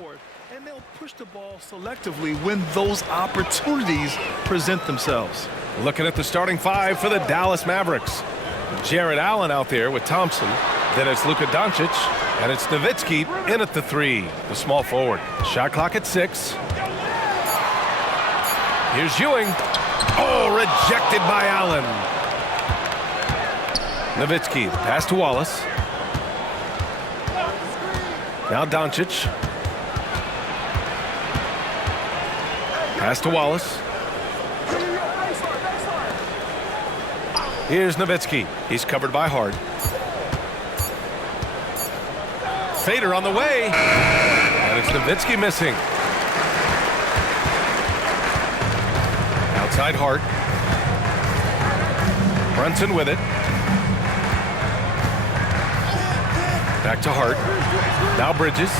court, and they'll push the ball selectively when those opportunities present themselves. Looking at the starting five for the Dallas Mavericks. Jarrett Allen out there with Thompson. Then it's Luka Doncic, and it's Nowitzki in at the three, the small forward. Shot clock at 6. Here's Ewing. Oh, rejected by Allen. Nowitzki, pass to Wallace. Now Doncic. Pass to Wallace. Here's Nowitzki. He's covered by Hart. Fader on the way. And it's Nowitzki missing. Outside Hart. Brunson with it. Back to Hart. Now Bridges.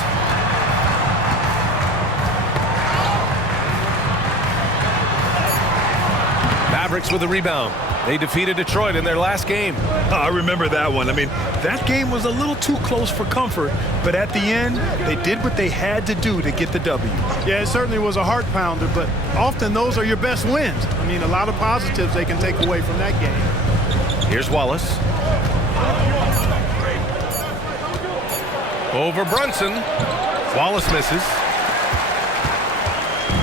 Mavericks with a rebound. They defeated Detroit in their last game. I remember that one. I mean, that game was a little too close for comfort, but at the end, they did what they had to do to get the W. Yeah, it certainly was a heart pounder, but often those are your best wins. I mean, a lot of positives they can take away from that game. Here's Wallace. Over Brunson. Wallace misses.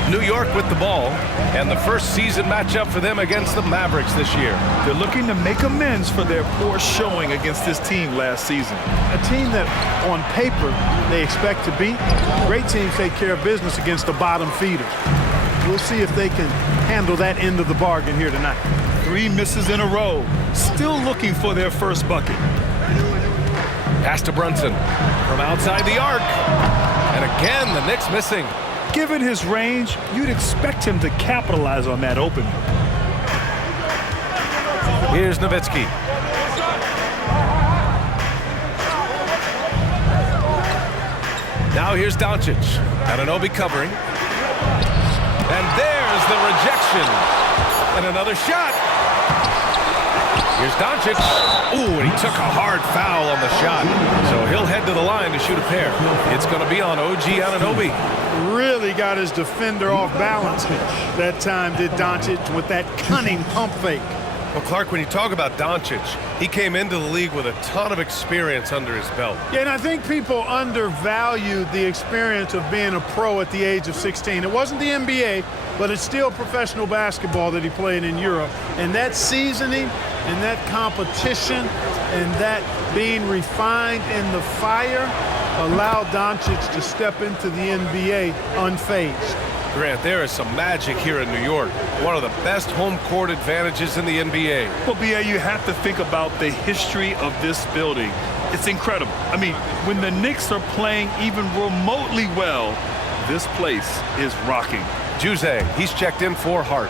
New York with the ball, and the first season matchup for them against the Mavericks this year. They're looking to make amends for their poor showing against this team last season. A team that, on paper, they expect to beat. Great teams take care of business against the bottom feeders. We'll see if they can handle that end of the bargain here tonight. 3 misses in a row. Still looking for their first bucket. Pass to Brunson from outside the arc. And again, the Knicks missing. Given his range, you'd expect him to capitalize on that opening. Here's Nowitzki. Now here's Doncic. Anunoby covering. And there's the rejection. And another shot. Here's Doncic. Ooh, and he took a hard foul on the shot. So he'll head to the line to shoot a pair. It's going to be on OG Anunoby. Really got his defender off balance that time, did Doncic, with that cunning pump fake. Well, Clark, when you talk about Doncic, he came into the league with a ton of experience under his belt. Yeah, and I think people undervalued the experience of being a pro at the age of 16. It wasn't the NBA, but it's still professional basketball that he played in Europe. And that seasoning and that competition and that being refined in the fire allowed Doncic to step into the NBA unfazed. Grant, there is some magic here in New York. One of the best home court advantages in the NBA. Well, B.A., you have to think about the history of this building. It's incredible. I mean, when the Knicks are playing even remotely well, this place is rocking. Juzay, he's checked in for Hart.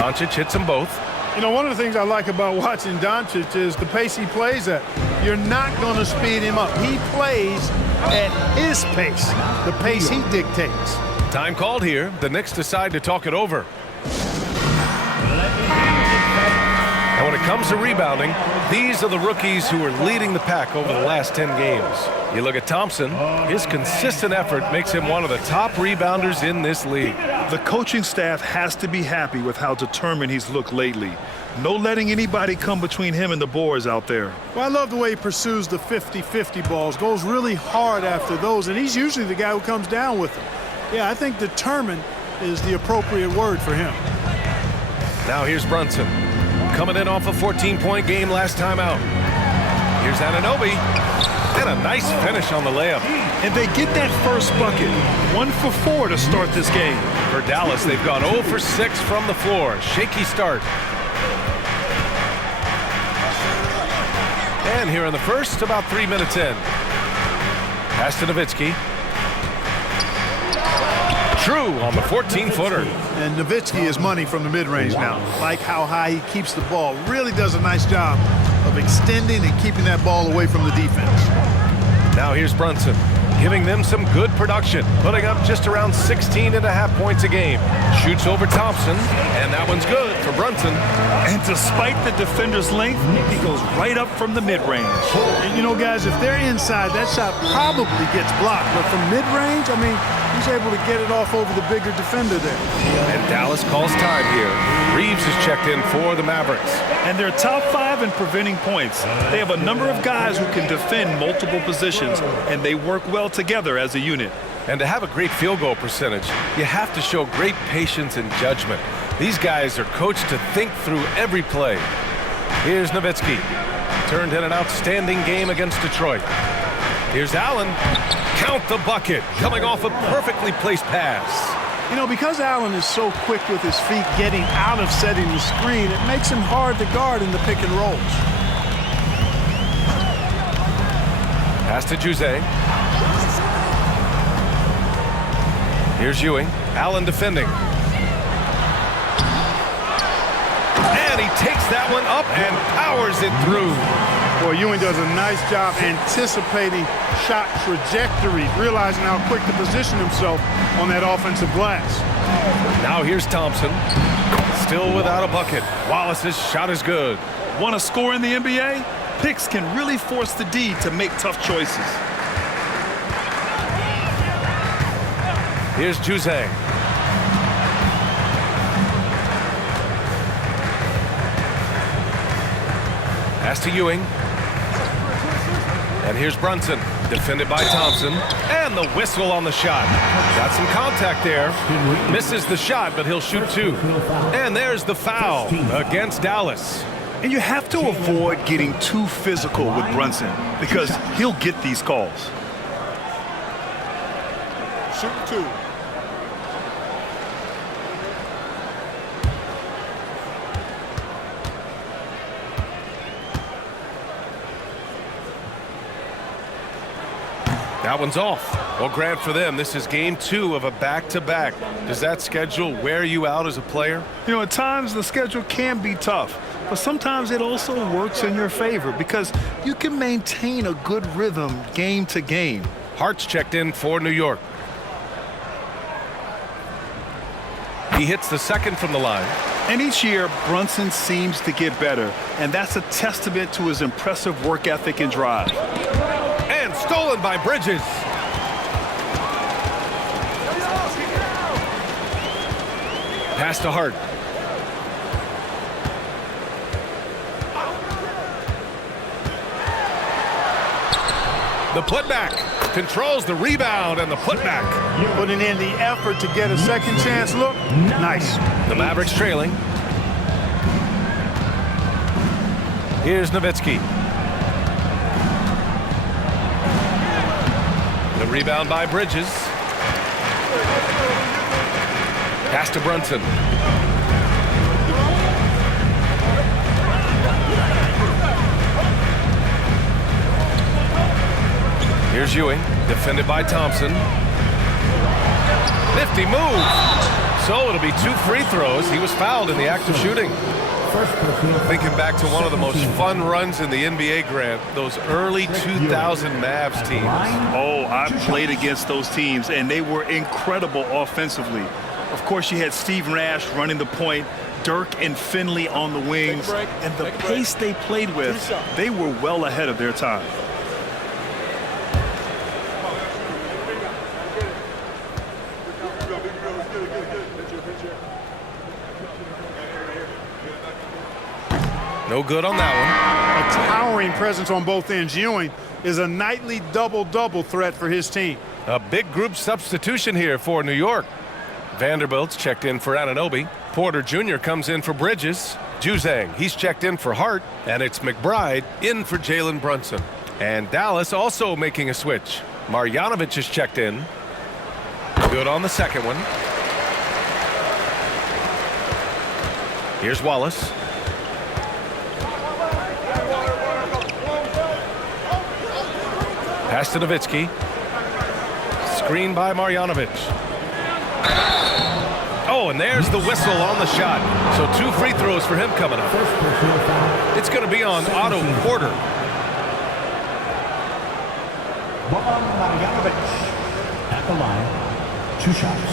Doncic hits them both. You know, one of the things I like about watching Doncic is the pace he plays at. You're not going to speed him up. He plays at his pace, the pace he dictates. Time called here. The Knicks decide to talk it over. And when it comes to rebounding, these are the rookies who are leading the pack over the last 10 games. You look at Thompson, his consistent effort makes him one of the top rebounders in this league. The coaching staff has to be happy with how determined he's looked lately. No letting anybody come between him and the boards out there. Well, I love the way he pursues the 50-50 balls, goes really hard after those, and he's usually the guy who comes down with them. Yeah, I think determined is the appropriate word for him. Now here's Brunson, coming in off a 14-point game last time out. Here's Anunoby, and a nice finish on the layup. And they get that first bucket, 1 for 4 to start this game. For Dallas, they've gone 0 for 6 from the floor. Shaky start. And here in the first, about 3 minutes in. Pass to Nowitzki. True on the 14-footer. And Nowitzki is money from the mid-range now. Like how high he keeps the ball. Really does a nice job of extending and keeping that ball away from the defense. Now here's Brunson. giving them some good production, putting up just around 16.5 points a game. Shoots over Thompson, and that one's good for Brunson. And despite the defender's length, he goes right up from the mid-range. And you know, guys, if they're inside, that shot probably gets blocked. But from mid-range, I mean, he's able to get it off over the bigger defender there. And Dallas calls time here. Reeves is checked in for the Mavericks. And they're top 5 in preventing points. They have a number of guys who can defend multiple positions, and they work well together as a unit. And to have a great field goal percentage, you have to show great patience and judgment. These guys are coached to think through every play. Here's Nowitzki. Turned in an outstanding game against Detroit. Here's Allen. Count the bucket. Coming off a perfectly placed pass. You know, because Allen is so quick with his feet getting out of setting the screen, it makes him hard to guard in the pick and rolls. Pass to Jose. Here's Ewing. Allen defending. And he takes that one up and powers it through. Boy, Ewing does a nice job anticipating shot trajectory, realizing how quick to position himself on that offensive glass. Now here's Thompson. Still without a bucket. Wallace's shot is good. Want to score in the NBA? Picks can really force the D to make tough choices. Here's Jose. Pass to Ewing. And here's Brunson, defended by Thompson. And the whistle on the shot. Got some contact there. Misses the shot, but he'll shoot 2. And there's the foul against Dallas. And you have to avoid getting too physical with Brunson because he'll get these calls. Shoot 2. That one's off. Well, Grant, for them, this is game 2 of a back-to-back. Does that schedule wear you out as a player? You know, at times the schedule can be tough, but sometimes it also works in your favor because you can maintain a good rhythm game to game. Hart's checked in for New York. He hits the second from the line. And each year, Brunson seems to get better, and that's a testament to his impressive work ethic and drive. And stolen by Bridges. Pass to Hart. The putback. Controls the rebound and the putback. Putting in the effort to get a second chance look. Nice. The Mavericks trailing. Here's Nowitzki. The rebound by Bridges. Pass to Brunson. Here's Ewing, defended by Thompson. Nifty move. So it'll be 2 free throws. He was fouled in the act of shooting. Thinking back to one of the most fun runs in the NBA, Grant, those early 2000 Mavs teams. Oh, I played against those teams, and they were incredible offensively. Of course, you had Steve Nash running the point, Dirk and Finley on the wings, and the pace they played with, they were well ahead of their time. No good on that one. A towering presence on both ends. Ewing is a nightly double-double threat for his team. A big group substitution here for New York. Vanderbilt's checked in for Anunoby. Porter Jr. comes in for Bridges. Juzang, he's checked in for Hart. And it's McBride in for Jalen Brunson. And Dallas also making a switch. Marjanovic is checked in. Good on the second one. Here's Wallace. Pass to Nowitzki. Screen by Marjanovic. Oh, and there's the whistle on the shot. So 2 free throws for him coming up. It's going to be on Otto Porter. At the line, 2 shots.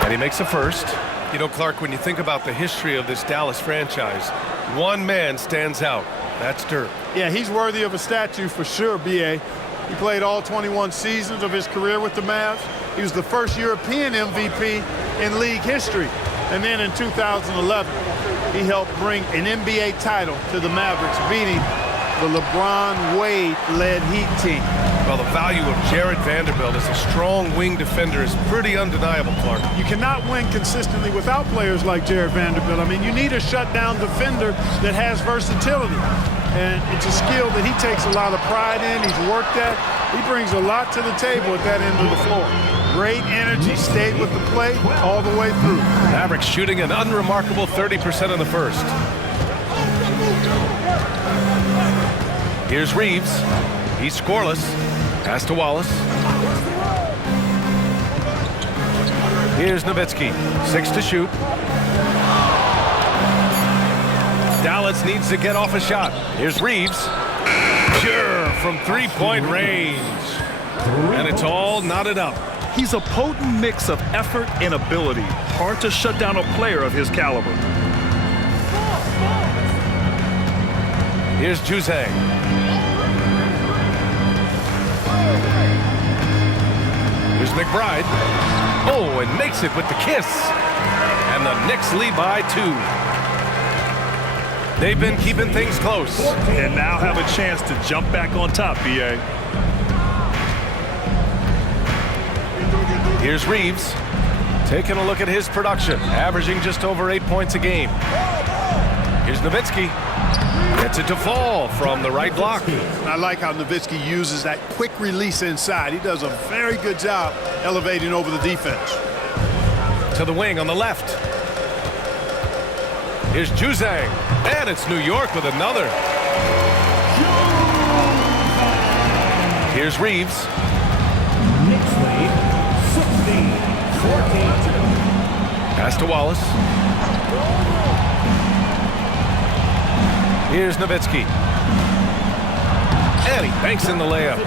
And he makes a first. You know, Clark, when you think about the history of this Dallas franchise, one man stands out. That's Dirk. Yeah, he's worthy of a statue for sure, B.A. He played all 21 seasons of his career with the Mavs. He was the first European MVP in league history. And then in 2011, he helped bring an NBA title to the Mavericks, beating the LeBron Wade-led Heat team. Well, the value of Jared Vanderbilt as a strong wing defender is pretty undeniable, Clark. You cannot win consistently without players like Jared Vanderbilt. I mean, you need a shutdown defender that has versatility. And it's a skill that he takes a lot of pride in. He's worked at. He brings a lot to the table at that end of the floor. Great energy, stayed with the play all the way through. Mavericks shooting an unremarkable 30% in the first. Here's Reeves. He's scoreless. Pass to Wallace. Here's Nowitzki. 6 to shoot. Dallas needs to get off a shot. Here's Reeves. Sure, from three-point range. And it's all knotted up. He's a potent mix of effort and ability. Hard to shut down a player of his caliber. Here's Juzang. Here's McBride. Oh, and makes it with the kiss. And the Knicks lead by 2. They've been keeping things close. And now have a chance to jump back on top, B.A. Here's Reeves. Taking a look at his production. Averaging just over 8 points a game. Here's Nowitzki. Gets it to fall from the right block. I like how Nowitzki uses that quick release inside. He does a very good job elevating over the defense. To the wing on the left. Here's Juzang. And it's New York with another. Here's Reeves. Knicks lead 16-14. Pass to Wallace. Here's Nowitzki. And he banks in the layup.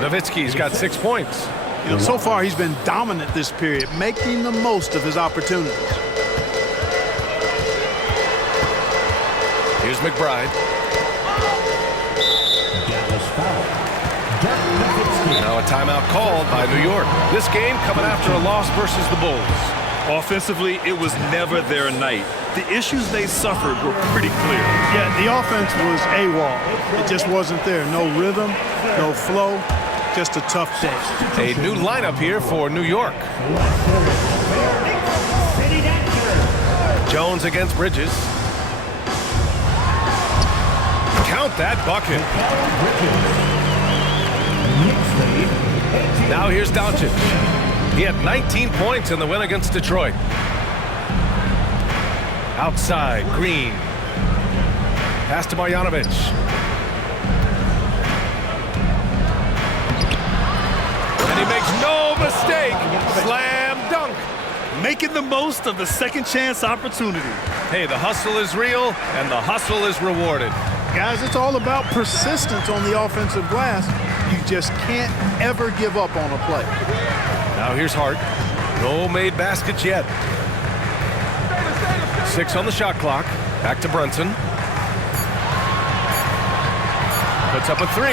Nowitzki's got 6 points. You know, so far he's been dominant this period, making the most of his opportunities. Here's McBride. Now a timeout called by New York. This game coming after a loss versus the Bulls. Offensively, it was never their night. The issues they suffered were pretty clear. Yeah, the offense was AWOL. It just wasn't there. No rhythm, no flow, just a tough day. A new lineup here for New York. Jones against Bridges. Count that bucket. Now here's Doncic. He had 19 points in the win against Detroit. Outside, Green. Pass to Marjanovic. And he makes no mistake. Slam dunk. Making the most of the second chance opportunity. Hey, the hustle is real, and the hustle is rewarded. Guys, it's all about persistence on the offensive glass. You just can't ever give up on a play. Now here's Hart. No made baskets yet. 6 on the shot clock. Back to Brunson. Puts up a 3.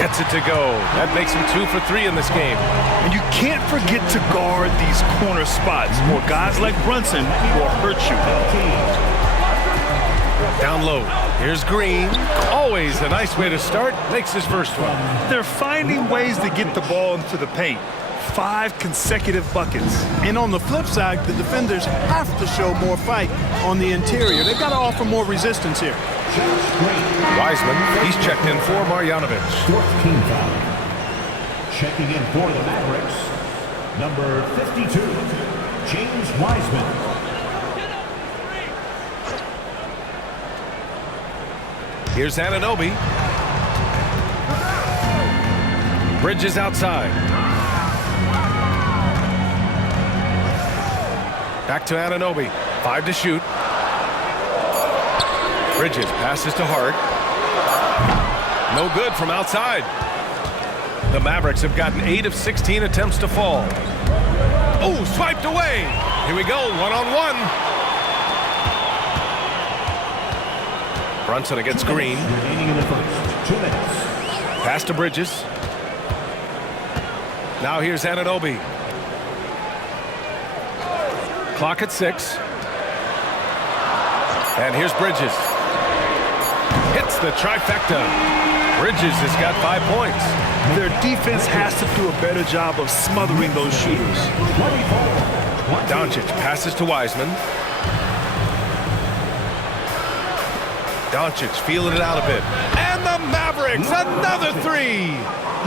Gets it to go. That makes him 2 for 3 in this game. And you can't forget to guard these corner spots, or guys like Brunson will hurt you. Down low. Here's Green. Always a nice way to start. Makes his first one. They're finding ways to get the ball into the paint. 5 consecutive buckets. And on the flip side, the defenders have to show more fight on the interior. They've got to offer more resistance here. Wiseman, he's checked in for Marjanovic. 4th team foul. Checking in for the Mavericks, number 52. James Wiseman. Here's Anunoby. Bridges outside. Back to Anunoby. 5 to shoot. Bridges passes to Hart. No good from outside. The Mavericks have gotten 8 of 16 attempts to fall. Oh, swiped away. Here we go, one-on-one. Brunson against Green. Remaining in the first. 2 minutes. Pass to Bridges. Now here's Anunoby. Clock at 6. And here's Bridges. Hits the trifecta. Bridges has got 5 points. Their defense has to do a better job of smothering those shooters. Doncic passes to Wiseman. Doncic feeling it out a bit. And the Mavericks, another 3.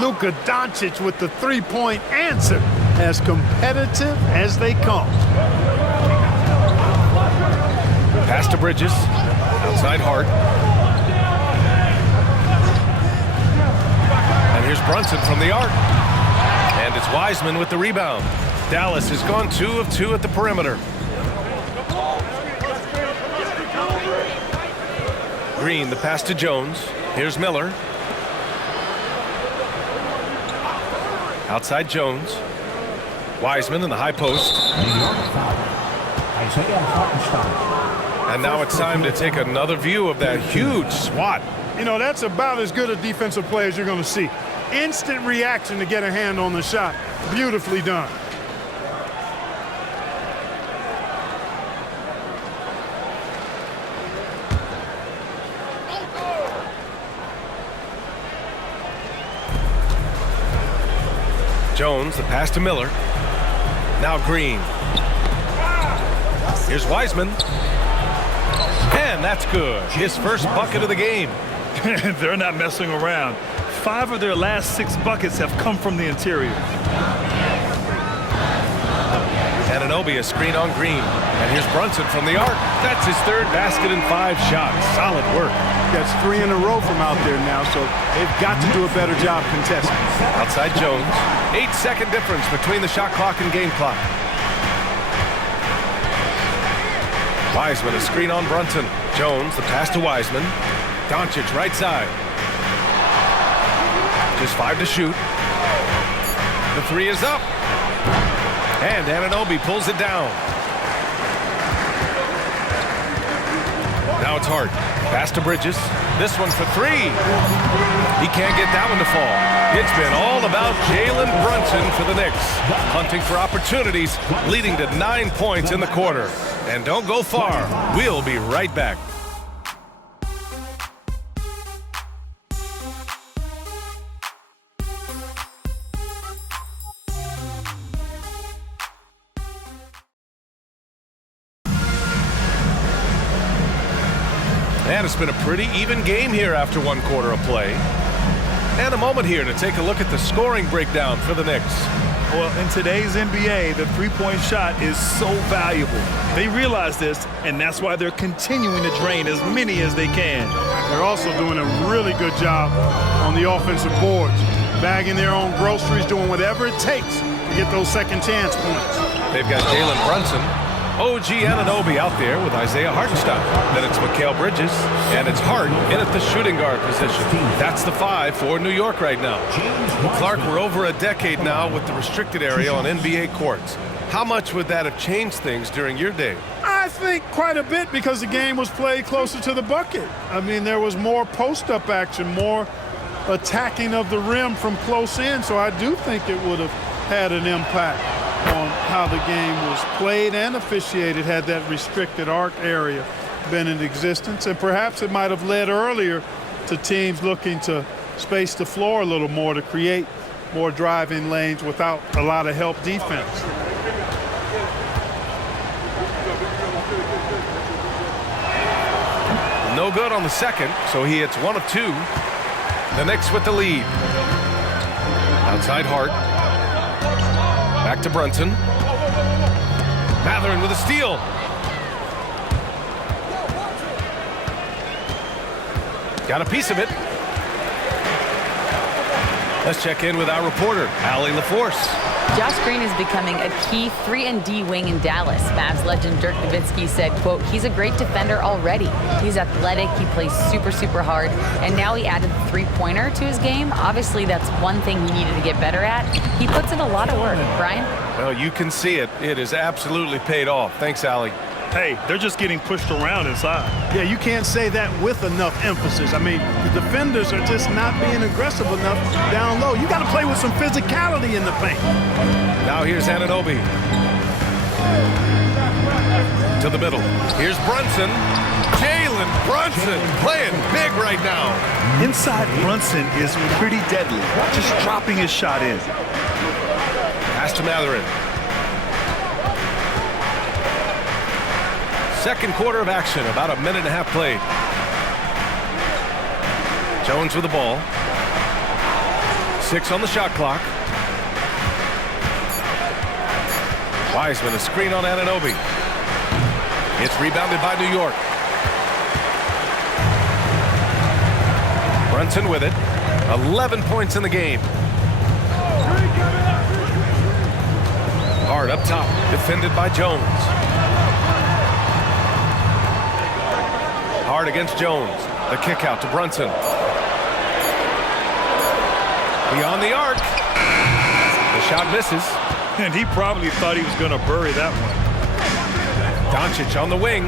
Luka Doncic with the three-point answer. As competitive as they come. Pass to Bridges. Outside Hart. And here's Brunson from the arc. And it's Wiseman with the rebound. Dallas has gone 2 of 2 at the perimeter. Green, the pass to Jones. Here's Miller. Outside Jones. Wiseman in the high post. And now it's time to take another view of that huge swat. You know, that's about as good a defensive play as you're going to see. Instant reaction to get a hand on the shot. Beautifully done. Jones, the pass to Miller. Now Green. Here's Wiseman. And that's good. His first bucket of the game. They're not messing around. 5 of their last 6 buckets have come from the interior. Anunoby a screen on Green. And here's Brunson from the arc. That's his 3rd basket in 5 shots. Solid work. That's 3 in a row from out there now, so they've got to do a better job contesting. Outside Jones. 8-second difference between the shot clock and game clock. Wiseman a screen on Brunson. Jones the pass to Wiseman. Doncic right side. Just 5 to shoot. The 3 is up. And Anunoby pulls it down. Now it's Hart. Pass to Bridges. This one for 3. He can't get that one to fall. It's been all about Jalen Brunson for the Knicks. Hunting for opportunities, leading to 9 points in the quarter. And don't go far. We'll be right back. And it's been a pretty even game here after 1 quarter of play. And a moment here to take a look at the scoring breakdown for the Knicks. Well, in today's NBA, the three-point shot is so valuable. They realize this, and that's why they're continuing to drain as many as they can. They're also doing a really good job on the offensive boards, bagging their own groceries, doing whatever it takes to get those second chance points. They've got Jalen Brunson, OG Anunoby out there with Isaiah Hartenstein. Then it's Mikal Bridges, and it's Hart in at the shooting guard position. That's the 5 for New York right now. Clark, we're over a decade now with the restricted area on NBA courts. How much would that have changed things during your day? I think quite a bit, because the game was played closer to the bucket. I mean, there was more post-up action, more attacking of the rim from close in, so I do think it would have had an impact on how the game was played and officiated had that restricted arc area been in existence. And perhaps it might have led earlier to teams looking to space the floor a little more to create more driving lanes without a lot of help defense. No good on the second, so he hits 1 of 2. The Knicks with the lead. Outside Hart. Back to Brunson. Matherin with a steal. Got a piece of it. Let's check in with our reporter, Allie LaForce. Josh Green is becoming a key 3-and-D wing in Dallas. Mavs legend Dirk Nowitzki said, quote, he's a great defender already. He's athletic, he plays super, super hard, and now he added the three-pointer to his game. Obviously, that's one thing he needed to get better at. He puts in a lot of work. Brian? Well, you can see it. It has absolutely paid off. Thanks, Allie. Hey, they're just getting pushed around inside. Yeah, you can't say that with enough emphasis. I mean, the defenders are just not being aggressive enough down low. You got to play with some physicality in the paint. Now here's Anunoby. To the middle. Here's Brunson. Jalen Brunson playing big right now. Inside, Brunson is pretty deadly, just dropping his shot in. Pass to Matherin. Second quarter of action, about a minute and a half played. Jones with the ball. 6 on the shot clock. Wiseman, a screen on Anunoby. It's rebounded by New York. Brunson with it. 11 points in the game. Hard up top, defended by Jones. Hard against Jones. The kick out to Brunson. Beyond the arc. The shot misses. And he probably thought he was going to bury that one. Doncic on the wing.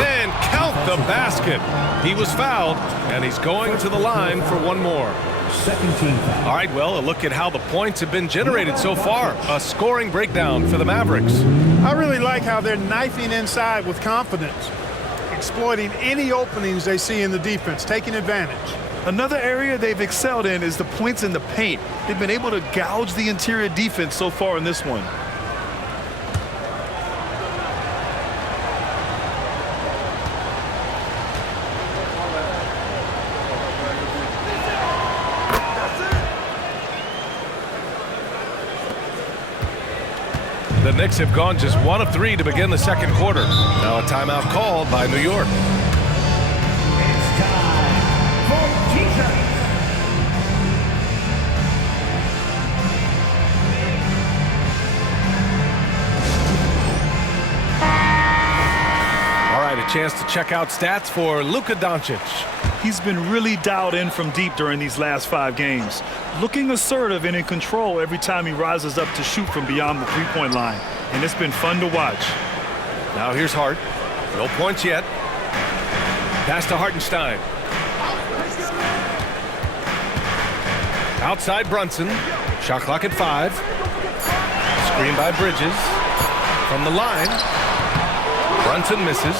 And count the basket. He was fouled, and he's going to the line for one more. Second team foul. All right, well, a look at how the points have been generated so far. A scoring breakdown for the Mavericks. I really like how they're knifing inside with confidence, exploiting any openings they see in the defense, taking advantage. Another area they've excelled in is the points in the paint. They've been able to gouge the interior defense so far in this one. The Knicks have gone just 1 of 3 to begin the second quarter. Now a timeout called by New York. It's time for t-shirts. All right, a chance to check out stats for Luka Doncic. He's been really dialed in from deep during these last 5 games. Looking assertive and in control every time he rises up to shoot from beyond the three-point line. And it's been fun to watch. Now here's Hart. No points yet. Pass to Hartenstein. Outside Brunson. Shot clock at 5. Screen by Bridges. From the line. Brunson misses.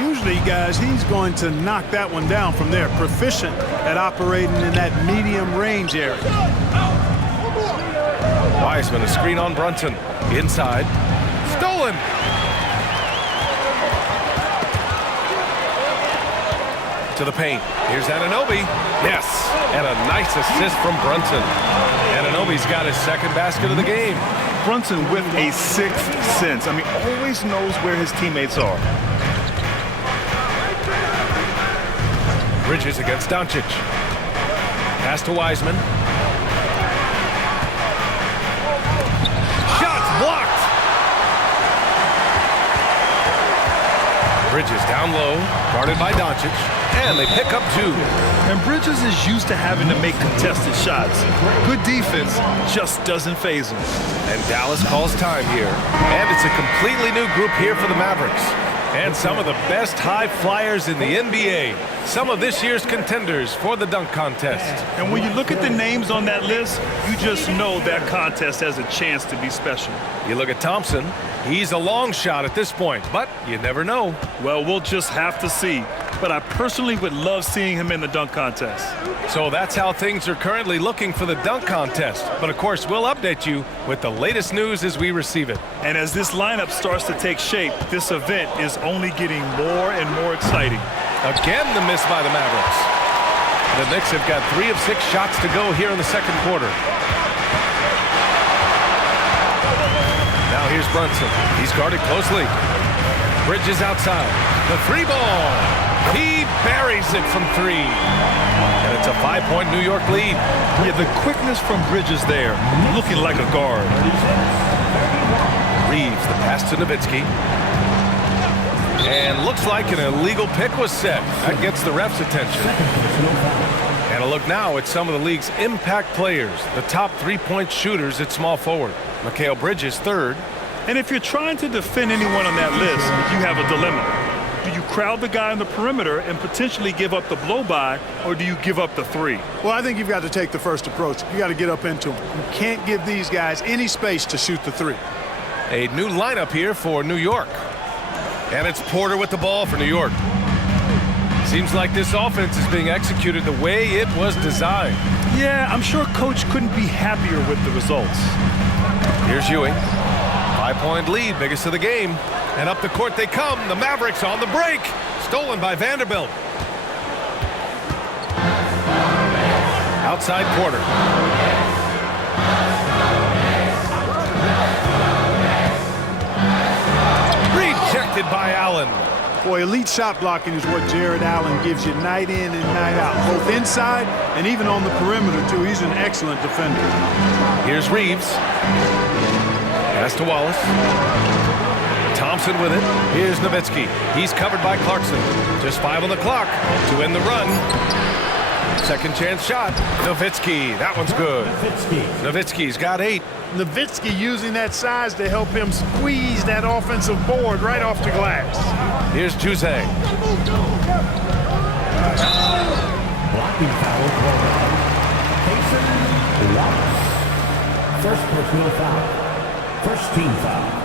Usually, guys, he's going to knock that one down from there. Proficient at operating in that medium range area. Wiseman, a screen on Brunson. Inside. Stolen. To the paint. Here's Anunoby. Yes. And a nice assist from Brunson. Anunoby's got his second basket of the game. Brunson with a sixth sense. I mean, always knows where his teammates are. Bridges against Doncic. Pass to Wiseman. Shots blocked. Bridges down low, guarded by Doncic, and they pick up 2. And Bridges is used to having to make contested shots. Good defense just doesn't faze him. And Dallas calls time here. And it's a completely new group here for the Mavericks. And some of the best high flyers in the NBA. Some of this year's contenders for the dunk contest. And when you look at the names on that list, you just know that contest has a chance to be special. You look at Thompson. He's a long shot at this point, but you never know. Well, we'll just have to see. But I personally would love seeing him in the dunk contest. So that's how things are currently looking for the dunk contest. But of course, we'll update you with the latest news as we receive it. And as this lineup starts to take shape, this event is only getting more and more exciting. Again, the miss by the Mavericks. The Knicks have got 3 of 6 shots to go here in the second quarter. Now here's Brunson. He's guarded closely. Bridges outside. The three ball. He buries it from three. And it's a 5-point New York lead. Yeah, the quickness from Bridges there, looking like a guard. Reeves, the pass to Nowitzki. And looks like an illegal pick was set. That gets the ref's attention. And a look now at some of the league's impact players, the top three-point shooters at small forward. Mikal Bridges, third. And if you're trying to defend anyone on that list, you have a dilemma. Do you crowd the guy on the perimeter and potentially give up the blow-by, or do you give up the three? Well, I think you've got to take the first approach. You got to get up into them. You can't give these guys any space to shoot the three. A new lineup here for New York. And it's Porter with the ball for New York. Seems like this offense is being executed the way it was designed. Yeah, I'm sure Coach couldn't be happier with the results. Here's Ewing. 5-point lead, biggest of the game. And up the court they come. The Mavericks on the break. Stolen by Vanderbilt. Outside Porter. Rejected by Allen. Boy, elite shot blocking is what Jared Allen gives you night in and night out, both inside and even on the perimeter, too. He's an excellent defender. Here's Reeves. Pass to Wallace. Thompson with it. Here's Nowitzki. He's covered by Clarkson. Just 5 on the clock to end the run. Second chance shot. Nowitzki. That one's good. Nowitzki's got 8. Nowitzki using that size to help him squeeze that offensive board right off the glass. Here's Juzang. Blocking foul called on Mason Wallace. First personal foul. First team foul.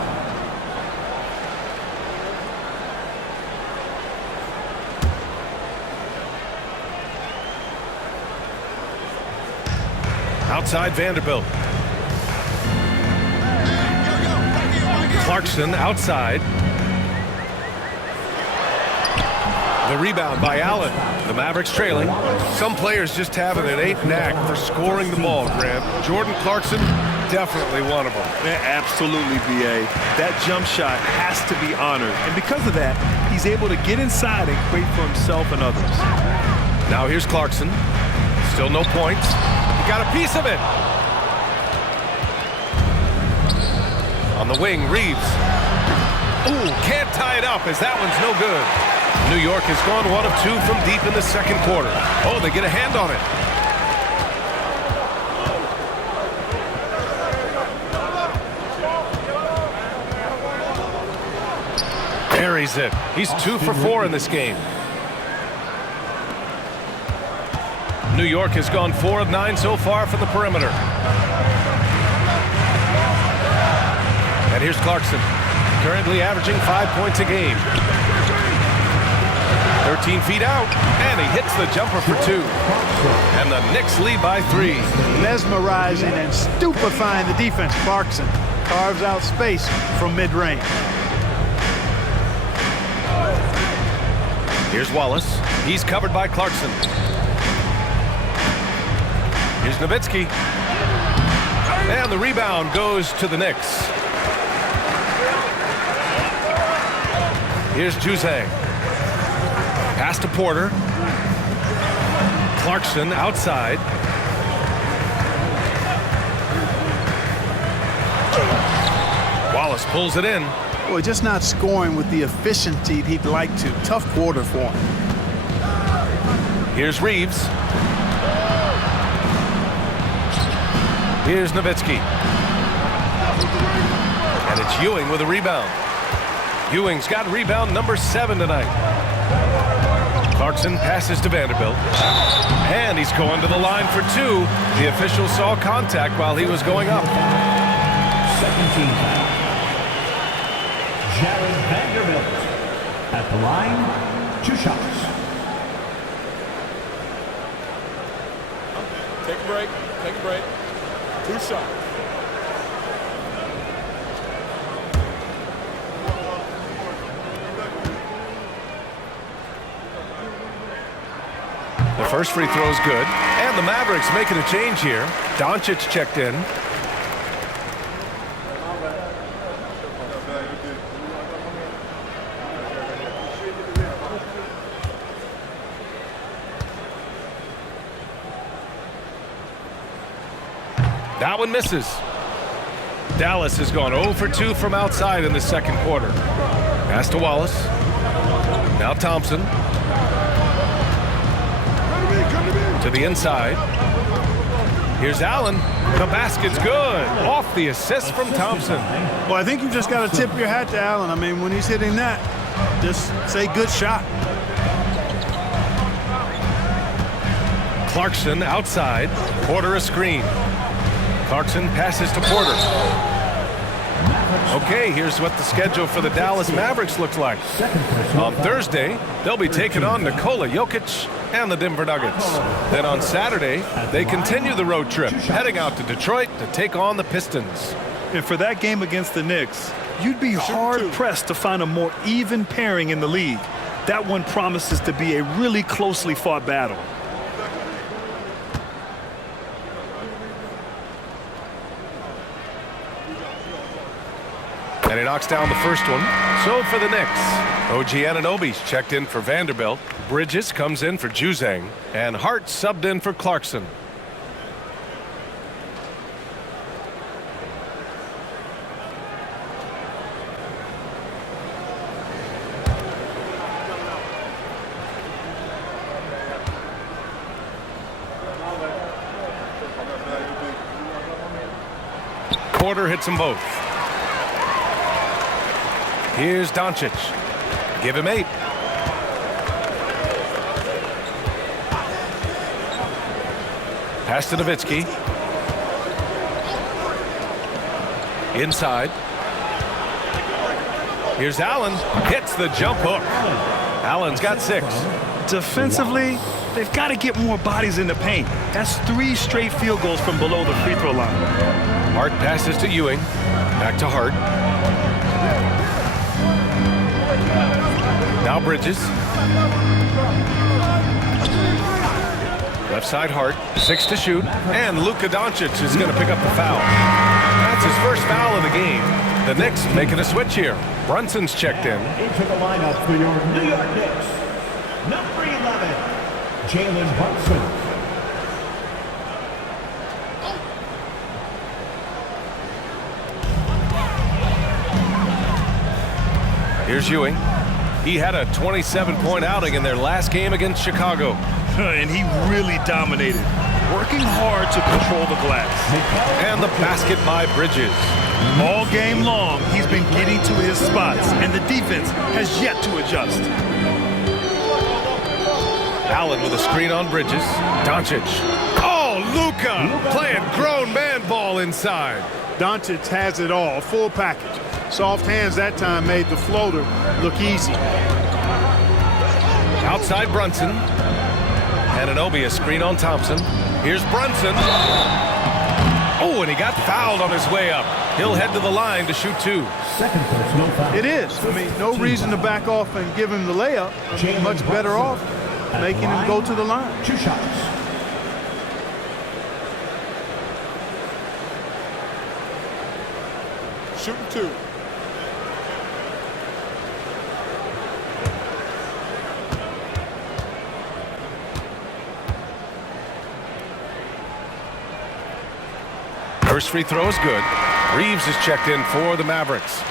Outside Vanderbilt. Clarkson outside. The rebound by Allen. The Mavericks trailing. Some players just have an innate knack for scoring the ball, Grant. Jordan Clarkson, definitely one of them. Yeah, absolutely, B.A. That jump shot has to be honored. And because of that, he's able to get inside and create for himself and others. Now here's Clarkson. Still no points. He got a piece of it. On the wing, Reeves. Ooh, can't tie it up as that one's no good. New York has gone 1 of 2 from deep in the second quarter. Oh, they get a hand on it. Buries it. He's 2 for 4 in this game. New York has gone 4 of 9 so far from the perimeter. And here's Clarkson, currently averaging 5 points a game. 13 feet out, and he hits the jumper for 2. And the Knicks lead by 3. Mesmerizing and stupefying the defense. Clarkson carves out space from mid-range. Here's Wallace. He's covered by Clarkson. Here's Nowitzki. And the rebound goes to the Knicks. Here's Juzang. Pass to Porter. Clarkson outside. Wallace pulls it in. Boy, just not scoring with the efficiency he'd like to. Tough quarter for him. Here's Reeves. Here's Nowitzki. And it's Ewing with a rebound. Ewing's got rebound number 7 tonight. Clarkson passes to Vanderbilt. And he's going to the line for 2. The official saw contact while he was going up. Second team foul. Jared Vanderbilt at the line, 2 shots. Take a break. Take a break. 2 shots. The first free throw is good. And the Mavericks making a change here. Doncic checked in. That one misses. Dallas has gone 0 for 2 from outside in the second quarter. Pass to Wallace. Now Thompson. To the inside. Here's Allen. The basket's good. Off the assist from Thompson. Well, I think you just got to tip your hat to Allen. I mean, when he's hitting that, just say good shot. Clarkson outside. Porter a screen. Clarkson passes to Porter. Okay, here's what the schedule for the Dallas Mavericks looks like. On Thursday, they'll be taking on Nikola Jokic and the Denver Nuggets. Then on Saturday, they continue the road trip, heading out to Detroit to take on the Pistons. And for that game against the Knicks, you'd be hard-pressed to find a more even pairing in the league. That one promises to be a really closely fought battle. And he knocks down the first one. So for the Knicks, OG Anunoby's checked in for Vanderbilt. Bridges comes in for Juzang. And Hart subbed in for Clarkson. Porter hits them both. Here's Doncic. Give him 8. Pass to Nowitzki. Inside. Here's Allen. Hits the jump hook. Allen's got 6. Defensively, they've got to get more bodies in the paint. That's 3 straight field goals from below the free throw line. Hart passes to Ewing. Back to Hart. Now Bridges. Left side Hart. 6 to shoot. And Luka Doncic is going to pick up the foul. That's his first foul of the game. The Knicks making a switch here. Brunson's checked in. Into the lineup for your New York Knicks, number 11, Jalen Brunson. Here's Ewing. He had a 27-point outing in their last game against Chicago. And he really dominated, working hard to control the glass. And the basket by Bridges. All game long, he's been getting to his spots, and the defense has yet to adjust. Allen with a screen on Bridges. Doncic. Oh, Luka playing grown man ball inside. Doncic has it all, full package. Soft hands that time made the floater look easy. Outside Brunson. Anunoby a screen on Thompson. Here's Brunson. Oh, and he got fouled on his way up. He'll head to the line to shoot 2. Second personal foul. It is. I mean, no reason to back off and give him the layup. Much better off making him go to the line. 2 shots. Shooting 2. First free throw is good. Reeves is checked in for the Mavericks.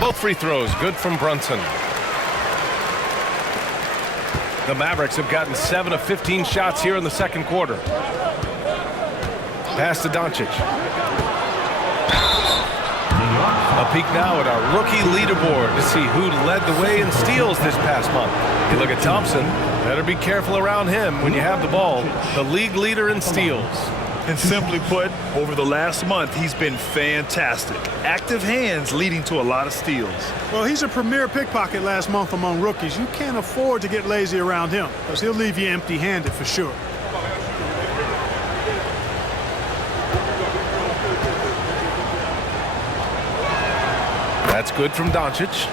Both free throws good from Brunson. The Mavericks have gotten 7 of 15 shots here in the second quarter. Pass to Doncic. A peek now at our rookie leaderboard to see who led the way in steals this past month. You look at Thompson. Better be careful around him when you have the ball. The league leader in steals. And simply put, over the last month, he's been fantastic. Active hands leading to a lot of steals. Well, he's a premier pickpocket last month among rookies. You can't afford to get lazy around him because he'll leave you empty-handed for sure. That's good from Doncic.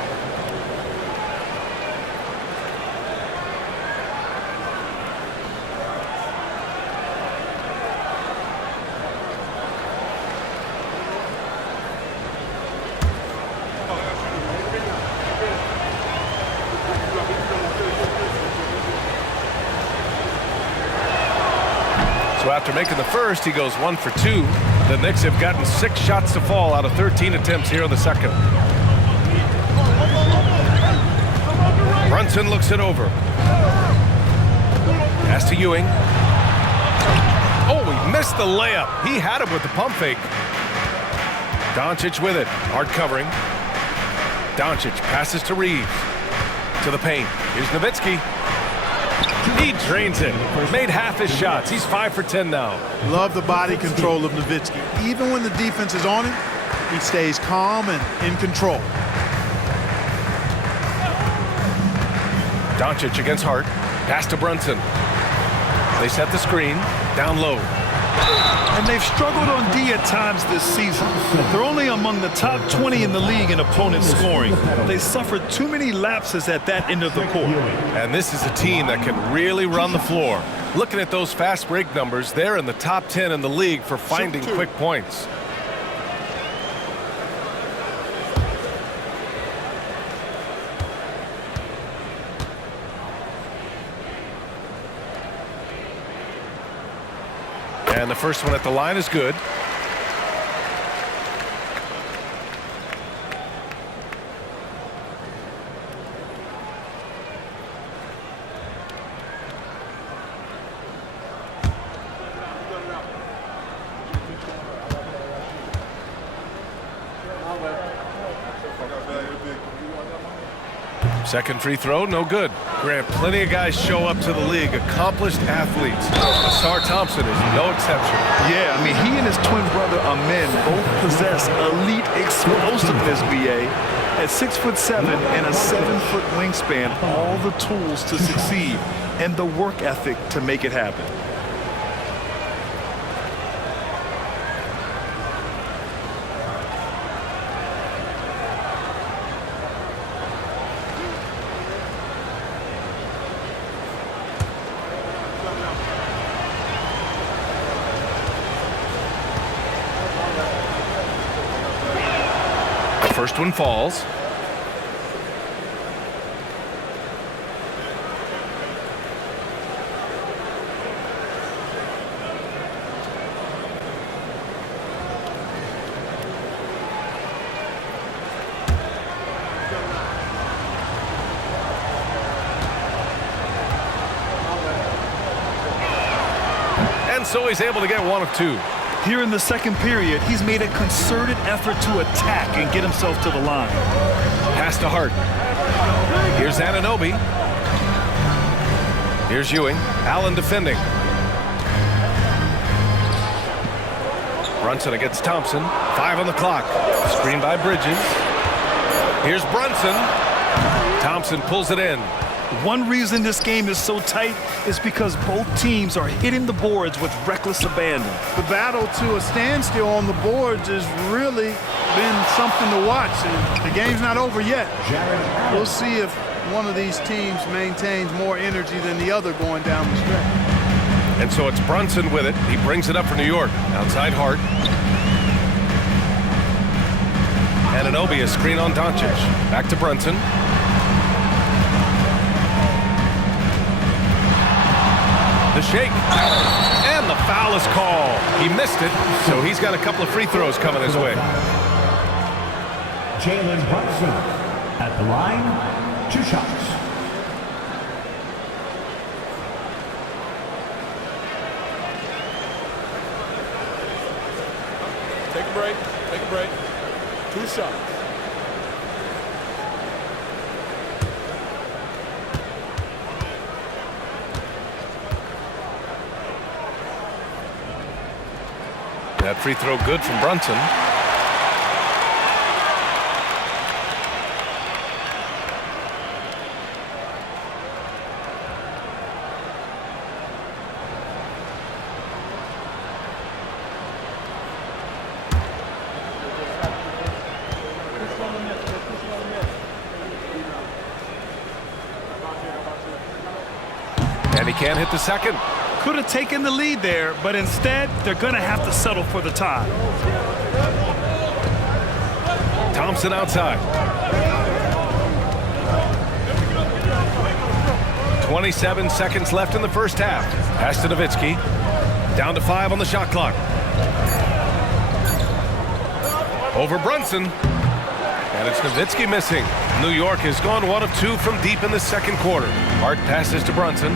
after making the first, he goes 1 for 2. The Knicks have gotten 6 shots to fall out of 13 attempts here in the second. Brunson looks it over. Pass to Ewing. Oh, he missed the layup. He had him with the pump fake. Doncic with it. Hard covering. Doncic passes to Reeves. To the paint. Here's Nowitzki. He drains it. Made half his shots. He's 5 for 10 now. Love the body control of Nowitzki. Even when the defense is on him, he stays calm and in control. Doncic against Hart. Pass to Brunson. They set the screen. Down low. And they've struggled on D at times this season. They're only among the top 20 in the league in opponent scoring. They suffered too many lapses at that end of the court. And this is a team that can really run the floor. Looking at those fast break numbers, they're in the top 10 in the league for finding quick points. And the first one at the line is good. Second free throw, no good. Grant, plenty of guys show up to the league, accomplished athletes. Asar Thompson is no exception. Yeah, I mean, he and his twin brother Amin both possess elite explosiveness, BA. At 6'7" and a 7-foot wingspan, all the tools to succeed and the work ethic to make it happen. First one falls. And so he's able to get 1 of 2. Here in the second period, he's made a concerted effort to attack and get himself to the line. Pass to Hart. Here's Anunoby. Here's Ewing. Allen defending. Brunson against Thompson. 5 on the clock. Screen by Bridges. Here's Brunson. Thompson pulls it in. One reason this game is so tight is because both teams are hitting the boards with reckless abandon. The battle to a standstill on the boards has really been something to watch, and the game's not over yet. We'll see if one of these teams maintains more energy than the other going down the stretch. And so it's Brunson with it. He brings it up for New York. Outside Hart. Anunoby, a screen on Doncic. Back to Brunson. The shake. And the foul is called. He missed it, so he's got a couple of free throws coming his way. Jalen Brunson at the line, 2 shots. Take a break. Take a break. 2 shots. That free throw good from Brunson. And he can't hit the second. Could have taken the lead there, but instead, they're going to have to settle for the tie. Thompson outside. 27 seconds left in the first half. Pass to Nowitzki. Down to 5 on the shot clock. Over Brunson. And it's Nowitzki missing. New York has gone 1 of 2 from deep in the second quarter. Hart passes to Brunson.